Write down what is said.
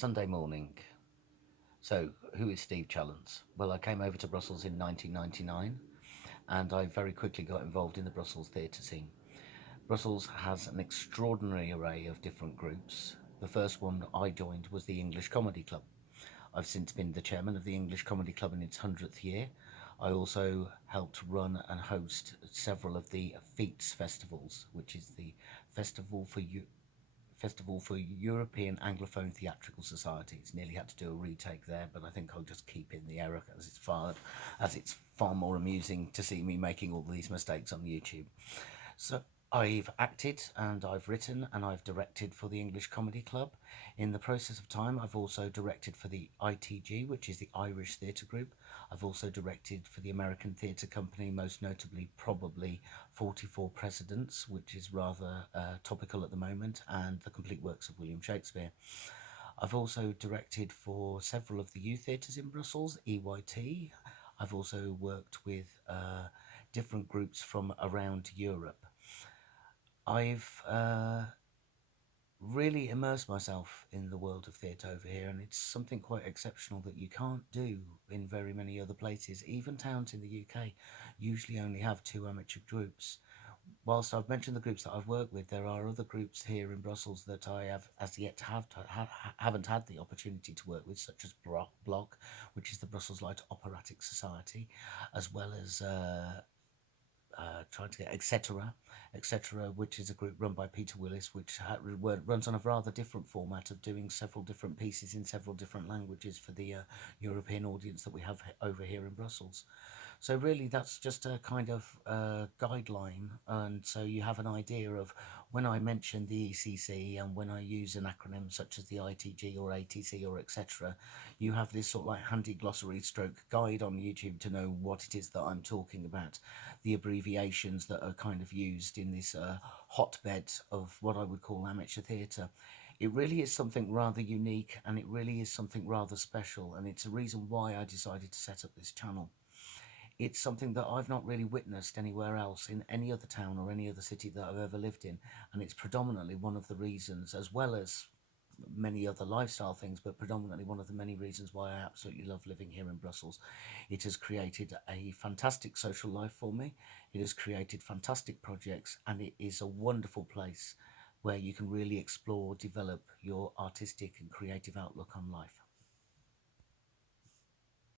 Sunday morning. So, who is Steve Challens? Well, I came over to Brussels in 1999 and I very quickly got involved in the Brussels theatre scene. Brussels has an extraordinary array of different groups. The first one I joined was the English Comedy Club. I've since been the chairman of the English Comedy Club in its 100th year. I also helped run and host several of the FEATS festivals, which is the Festival for Festival for European Anglophone Theatrical Societies. Nearly had to do a retake there, but I think I'll just keep in the error as it's far more amusing to see me making all these mistakes on YouTube. So I've acted and I've written and I've directed for the English Comedy Club. In the process of time, I've also directed for the ITG, which is the Irish Theatre Group. I've also directed for the American Theatre Company, most notably probably 44 Presidents, which is rather topical at the moment, and the complete works of William Shakespeare. I've also directed for several of the youth theatres in Brussels, EYT. I've also worked with different groups from around Europe. I've really immersed myself in the world of theatre over here, and it's something quite exceptional that you can't do in very many other places. Even towns in the UK usually only have two amateur groups. Whilst I've mentioned the groups that I've worked with, there are other groups here in Brussels that I have as yet haven't had the opportunity to work with, such as Block, which is the Brussels Light Operatic Society, as well as trying to get etc., which is a group run by Peter Willis, which runs on a rather different format of doing several different pieces in several different languages for the European audience that we have over here in Brussels. So really, that's just a kind of guideline, and so you have an idea of when I mention the ECC and when I use an acronym such as the ITG or ATC or etc. You have this sort of like handy glossary stroke guide on YouTube to know what it is that I'm talking about, the abbreviations that are kind of used in this hotbed of what I would call amateur theatre. It really is something rather unique and it really is something rather special, and it's a reason why I decided to set up this channel. It's something that I've not really witnessed anywhere else in any other town or any other city that I've ever lived in, and it's predominantly one of the reasons, as well as many other lifestyle things, but predominantly one of the many reasons why I absolutely love living here in Brussels. It has created a fantastic social life for me, it has created fantastic projects, and it is a wonderful place where you can really explore, develop your artistic and creative outlook on life.